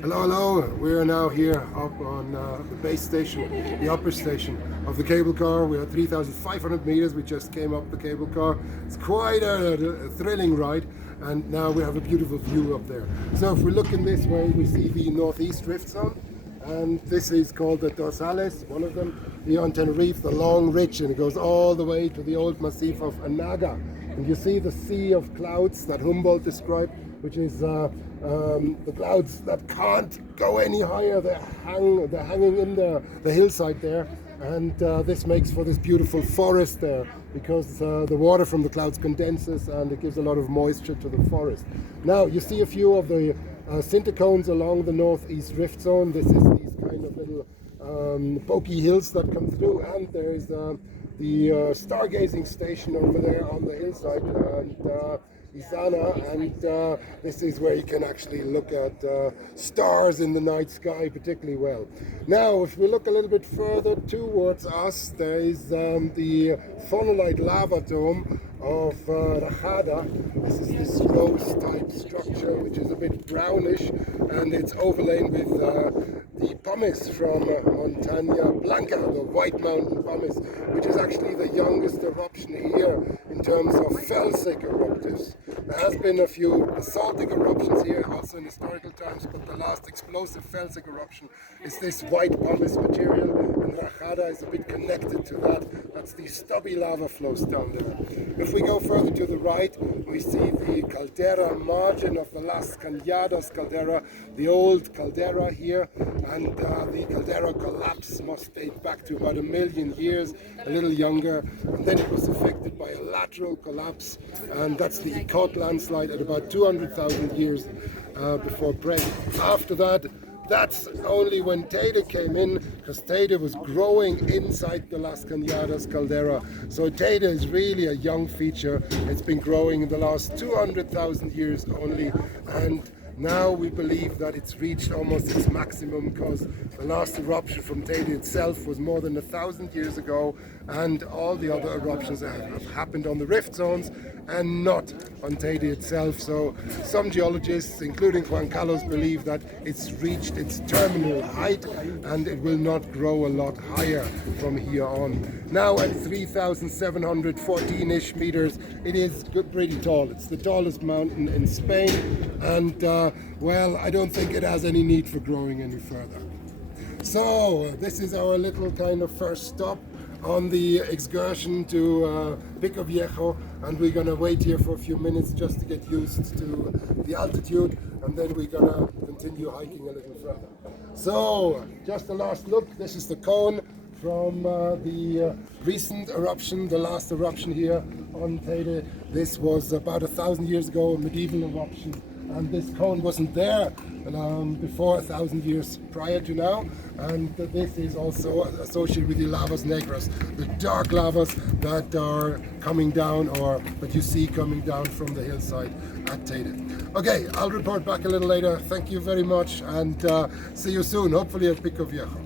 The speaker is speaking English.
Hello, hello. We are now here up on the base station, the upper station of the cable car. We're at 3,500 meters. We just came up the cable car. It's quite a thrilling ride, and now we have a beautiful view up there. So if we're looking this way, we see the northeast drift zone, and this is called the Dorsales, one of them. Here on Tenerife, the long ridge, and it goes all the way to the old massif of Anaga. And you see the sea of clouds that Humboldt described, which is the clouds that can't go any higher. They're hanging in the hillside there, and this makes for this beautiful forest there, because the water from the clouds condenses and it gives a lot of moisture to the forest. Now you see a few of the sinter cones along the northeast drift zone. This is these kind of little pokey hills that come through, and there is the stargazing station over there on the hillside, and Isana, and this is where you can actually look at stars in the night sky particularly well. Now, if we look a little bit further towards us, there is the phonolite lava dome of Rajada. This is this rose type structure which is a bit brownish, and it's overlain with the pumice from Montaña Blanca, the White Mountain pumice, which is actually the youngest eruption here in terms of felsic eruptives. There has been a few basaltic eruptions here also in historical times, but the last explosive felsic eruption is this white pumice material, and Rajada is a bit connected to that. That's the stubby lava flows down there. If we go further to the right, we see the caldera margin of the Las Cañadas caldera, the old caldera here, and the caldera collapse must date back to about 1 million years, a little younger, and then it was affected by a lateral collapse, and that's the Icod landslide at about 200,000 years before present. After that, that's only when Teide came in, because Teide was growing inside the Las Cañadas caldera. So Teide is really a young feature. It's been growing in the last 200,000 years only, and now we believe that it's reached almost its maximum, because the last eruption from Teide itself was more than 1,000 years ago, and all the other eruptions have happened on the rift zones and not on Teide itself. So some geologists, including Juan Carlos, believe that it's reached its terminal height and it will not grow a lot higher from here on. Now at 3,714-ish meters, it is pretty tall. It's the tallest mountain in Spain, and well, I don't think it has any need for growing any further. So this is our little kind of first stop on the excursion to Pico Viejo, and we're gonna wait here for a few minutes just to get used to the altitude, and then we're gonna continue hiking a little further. So just a last look. This is the cone from the recent eruption, the last eruption here on Teide. This was about 1,000 years ago, a medieval eruption, and this cone wasn't there before 1,000 years prior to now, and this is also associated with the lavas negras, the dark lavas that are coming down, or that you see coming down from the hillside at Teide. Okay, I'll report back a little later. Thank you very much, and see you soon, hopefully at Pico Viejo.